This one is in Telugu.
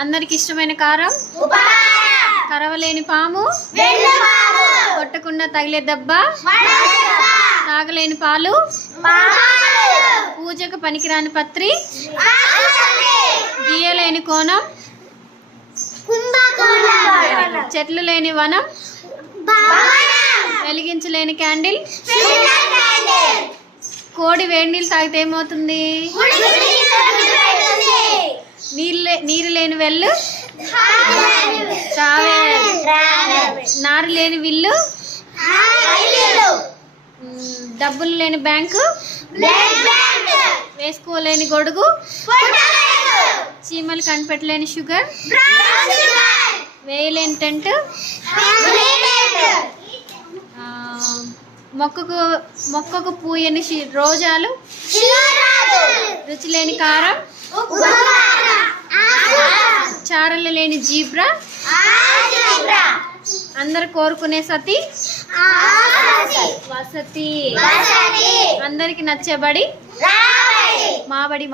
అందరికి ఇష్టమైన కారం కరవలేని పాము కొట్టకుండా తగిలే దెబ్బ తాగలేని పాలు పూజకు పనికిరాని పత్రి గీయలేని కోణం చెట్లు లేని వనం వెలిగించలేని క్యాండిల్ కోడి వేడి నీళ్ళు తాగితే ఏమవుతుంది నీరు లేని వెళ్ళు నారు లేని విల్లు డబ్బులు లేని బ్యాంకు వేసుకోలేని గొడుగు చీమలు కనిపెట్టలేని షుగర్ వేయలేని టెంట్ మొక్కకు పూయని రోజాలు రుచి లేని కారం చారలు లేని జీబ్రా అందరు కోరుకునే సతి వసతి అందరికి నచ్చే బడి మాబడి